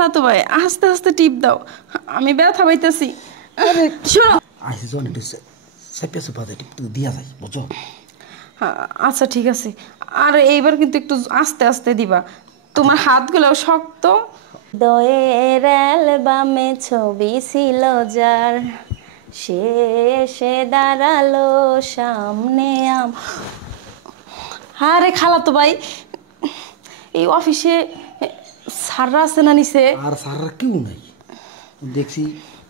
খালাতো ভাই আস্তে আস্তে টিপ দাও, আমি ব্যথা পাইতেছি। আরে শোনো, আইসি জন একটু সেপে সুপাতে টিপ দিয়া যায় বুঝো। আচ্ছা ঠিক আছে, আর এইবার কিন্তু একটু আস্তে আস্তে দিবা, তোমার হাতগুলো শক্ত। দয়ের অ্যালবামে ছবি ছিল যার, সে এসে দাঁড়ালো সামনে আরে খালাতো ভাই, এই অফিসে স্যাররা আছে না নিচে? আর স্যাররা কেউ নাই, দেখছি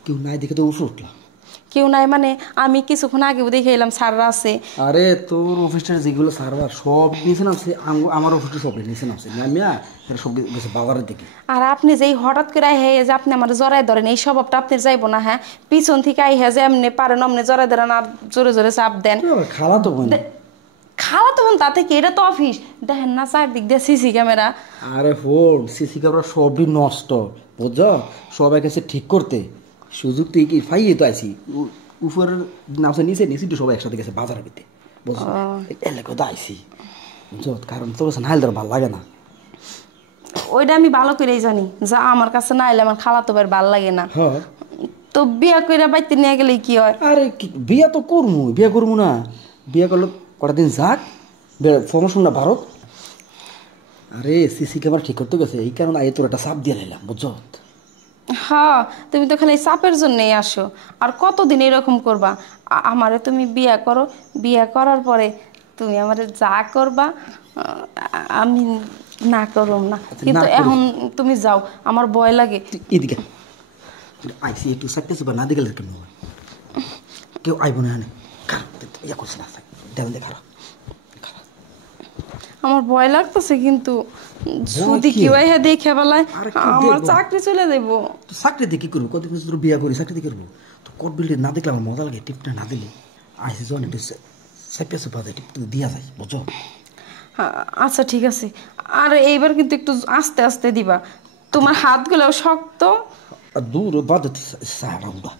কেউ নাই দেখে তো উঠে উঠলাম। কেউ নাই মানে আমি কিছুক্ষণ আগেও দেখে এলাম স্যাররা আছে। আরে তোর অফিসটার যেগুলো সার্ভার সব নিচে নামছে, আমার অফিসটা সব নিচে নামছে নামিয়া সব গেছে বাবারের দিকে। আর আপনি যেই হঠাৎ করে আই যে আপনি আমার জড়াই ধরেন, এই স্বভাবটা আপনি যাইবো না। হ্যাঁ, পিছন থেকে আই যে এমনি পারেন অমনি জড়াই ধরেন আর জোরে জোরে চাপ দেন। খালা তো বোন, খাওয়া তখন তাতে কি, এটা তো অফিস, দেখেন না চারদিক দিয়ে সিসি ক্যামেরা। আরে ফোন সিসি ক্যামেরা সবই নষ্ট বুঝছো, সবাই কাছে ঠিক করতে সুযোগ তুই কি ফাইয়ে তো আইসি উপরের নামছে নিচে নিচে তো সবাই একসাথে গেছে বাজার পেতে বুঝছো, এলাকা তো আইসি বুঝছো, কারণ তোর কাছে নাইলে তোর ভালো লাগে না। ওইটা আমি ভালো করেই জানি, যা আমার কাছে না এলে আমার খালাতো ভাইয়ের ভালো লাগে না। হ্যাঁ তো বিয়া কইরা বাইতে নিয়ে গেলে কি হয়? আরে বিয়া তো করবো, বিয়া করবো না, বিয়া করলে কটা দিন যাক, সমস্যা না ভারত। আরে সিসি ক্যামেরা ঠিক করতে গেছে এই কারণে আগে তোর একটা চাপ দিয়ে নিলাম বুঝছো। হ্যাঁ, তুমি তো খালি চাপের জন্যই আসো, আর কতদিন এরকম করবা? আমারে তুমি বিয়া করো, বিয়া করার পরে তুমি আমারে যা করবা আমি না করুম না, কিন্তু এখন তুমি যাও, আমার ভয় লাগে। এদিকে আইসি একটু সাকতেছি বা না দিকে কেমন হয়, কেউ আইব না এনে খারাপ ইয়া করছে না দেখ খারাপ। আমার ভয় লাগতেছে, কিন্তু যদি কেউ আইয়া দেখে বেলায় আমার চাকরি চলে যাবো। তো চাকরি দিয়ে কি করবো, কত কিছু তোর বিয়া করি চাকরি দিয়ে করবো, তো কোর্ট বিল্ডিং না দেখলে আমার মজা লাগে, টিপটা না দিলে আইসি জন একটু সেপে সুপাতে টিপ দিয়া যায় বুঝো। আচ্ছা ঠিক আছে, আর এইবার কিন্তু একটু আস্তে আস্তে দিবা, তোমার হাতগুলো শক্ত। দূর বাদ সারা উড়া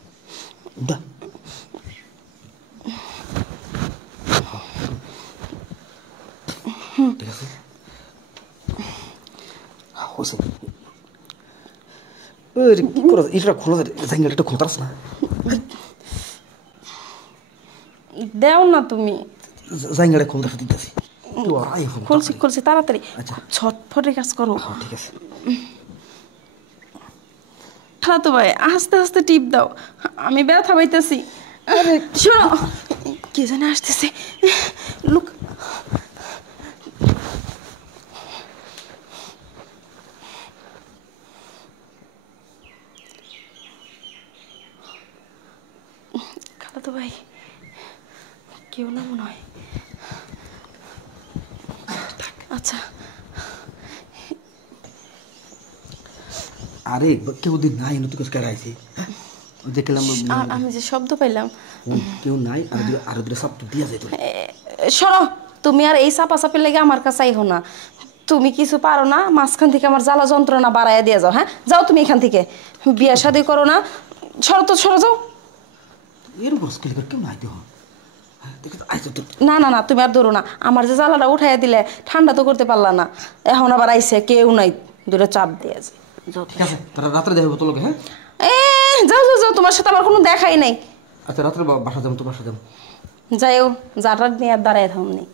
উড়া ঠিক আছে হয়েছে। কি করো এটা খোলা জায়গাটা খোলতাস না, দেও না তুমি, জায়গাটা খুলতে দিতেছি। খুলছি খুলছি তাড়াতাড়ি, ছটফটে কাজ করো। ঠিক আছে খালাতো ভাই আস্তে আস্তে টিপ দাও, আমি ব্যথা পাইতেছি। আরে শোনো, কে জানে আসতেছে, লুক। খালাতো ভাই কেউ না মনে হয়। আচ্ছা আরে কেউ দিন নাই নতুন কাজ করাইছি দেখলাম আমি যে শব্দ পাইলাম কেউ নাই, আর দুটো সব দিয়া যায়। সরো, তুমি আর এই চাপাচাপির লেগে আমার কাছে আইহো না, তুমি কিছু পারো না, মাঝখান থেকে আমার জ্বালা যন্ত্রণা বাড়াইয়া দিয়ে যাও। হ্যাঁ যাও তুমি এখান থেকে, বিয়ে শাদী করো না, সরো তো সরো যাও। এর মুশকিল কেউ নাই দেহ, না না না তুমি আর ধরো না, আমার যে জ্বালাটা উঠাইয়া দিলে ঠান্ডা তো করতে পারলা না, এখন আবার আইসে কেউ নাই, দুটো চাপ দিয়ে আছে। ঠিক আছে রাত্রে দেখবো তো লোকে। হ্যাঁ যাও যাও যাও, তোমার সাথে আমার কোনো দেখাই নাই। আচ্ছা রাত্রে বাসা যাবো, তো বাসা যাবো, যাইও, যাটার নিয়ে আর দাঁড়ায় থাকুন নেই।